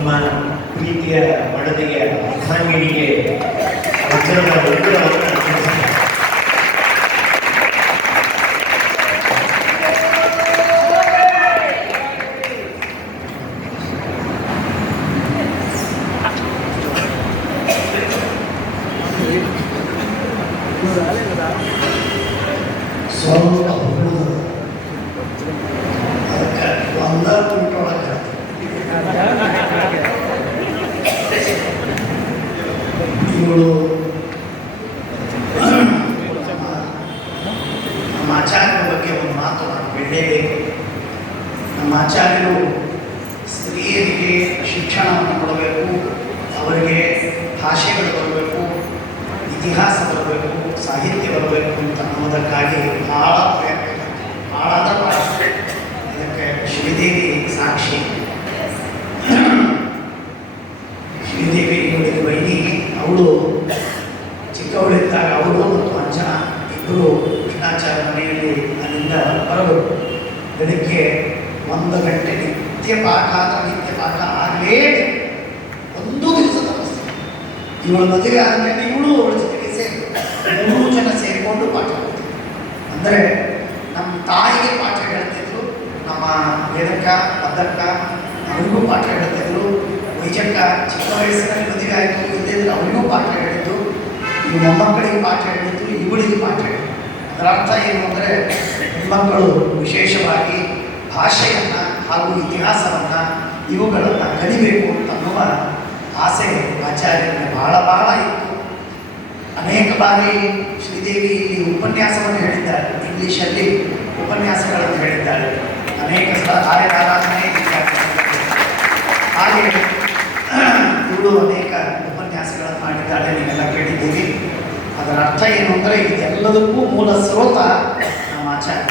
ನಮ್ಮ ಪ್ರೀತಿಯ ಮಡದಿಗೆ ಅರ್ಧಾಂಗಿಣಿಗೆ ವಜ್ರದ ಉಂಗುರವನ್ನು ಅರ್ಪಿಸಿದ್ದಾರೆ. ಸ್ವಲ್ಪ ಹುಡುಗರು ಅದಕ್ಕೆ ಒಂದ ತುಂಟೊಳಗೆ ಇವಳು ನಮ್ಮ ಆಚಾರ್ಯರ ಬಗ್ಗೆ ಒಂದು ಮಾತು ನಾನು ಹೇಳಲೇಬೇಕು. ನಮ್ಮ ಆಚಾರ್ಯರು ಸ್ತ್ರೀಯರಿಗೆ ಶಿಕ್ಷಣವನ್ನು ಕೊಡಬೇಕು, ಅವರಿಗೆ ಭಾಷೆಗಳು ಬರಬೇಕು, ಇತಿಹಾಸ ಬರಬೇಕು, ಸಾಹಿತ್ಯ ಬರಬೇಕು ಅಂತ ಅನ್ನೋದಕ್ಕಾಗಿ ಭಾಳ ಪ್ರಯತ್ನ ಭಾಳಾದ ಅದಕ್ಕೆ ಶ್ರೀದೇವಿ ಸಾಕ್ಷಿ. ಶ್ರೀದೇವಿ ಇವಳಿಗೆ ಬೈನಿ ಅವಳು ಚಿಕ್ಕವಳಿದ್ದಾಗ ಅವರು ಮತ್ತು ಅಂಜನ ಇಬ್ಬರು ಕೃಷ್ಣಾಚಾರ್ಯ ಮನೆಯಲ್ಲಿ ಅಲ್ಲಿಂದ ಬರಬೇಕು. ಬೆಳಗ್ಗೆ 1 ಗಂಟೆ ನಿತ್ಯ ಪಾಠ ಆಗಲೇಬೇಕು. ಒಂದು ದಿವಸದ ಅವಸ್ಥೆ. ಇವಳು ಮದುವೆ ಆದಮೇಲೆ ಇವಳು ಅವಳ ಜೊತೆಗೆ ಸೇರಿ 3 ಜನ ಸೇರಿಕೊಂಡು ಪಾಠ ಮಾಡ್ತಾರೆ. ಅಂದರೆ ನಮ್ಮ ತಾಯಿಗೆ ಪಾಠ ಹೇಳ್ತಿದ್ರು, ನಮ್ಮ ವೇದಕ್ಕ ಪದಕ್ಕ ಅವರಿಗೂ ಪಾಠ ಹೇಳ್ತಿದ್ರು, ವೈಜಕ್ಕ ಚಿಕ್ಕ ವಯಸ್ಸಿನಲ್ಲಿ ಮದುವೆ ಆಯಿತು ಇದ್ದಿದ್ರೆ ಅವರಿಗೂ ಪಾಠ ಹೇಳಿದ್ದು, ಈ ಮೊಮ್ಮಕ್ಕಳಿಗೆ ಪಾಠ ಹೇಳಿದ್ದು, ಇವಳಿಗೆ ಪಾಠ ಹೇಳಿದ್ದು. ಅದರ ಅರ್ಥ ಏನು ಅಂದರೆ ಹೆಣ್ಮಕ್ಕಳು ವಿಶೇಷವಾಗಿ ಭಾಷೆಯನ್ನು ಹಾಗೂ ಇತಿಹಾಸವನ್ನು ಇವುಗಳನ್ನು ಕಲಿಬೇಕು ಅಂತನ್ನುವ ಆಸೆ ಆಚಾರ್ಯರಿಗೆ ಭಾಳ ಇತ್ತು. ಅನೇಕ ಬಾರಿ ಶ್ರೀದೇವಿ ಇಲ್ಲಿ ಉಪನ್ಯಾಸವನ್ನು ಹೇಳಿದ್ದಾರೆ, ಇಂಗ್ಲೀಷಲ್ಲಿ ಉಪನ್ಯಾಸಗಳನ್ನು ಹೇಳಿದ್ದಾರೆ. ಅನೇಕ ಸಲ ಆರಾಧನೆ ಹಾಗೆ ಇವಳು ಅನೇಕ ಉಪನ್ಯಾಸಗಳನ್ನು ಮಾಡಿದ್ದಾಳೆ, ನೀವೆಲ್ಲ ಕೇಳಿದ್ದೀವಿ. ಅದರ ಅರ್ಥ ಏನು ಅಂದರೆ ಇದೆಲ್ಲದಕ್ಕೂ ಮೂಲ ಸ್ರೋತ ನಮ್ಮ ಆಚಾರ್ಯ.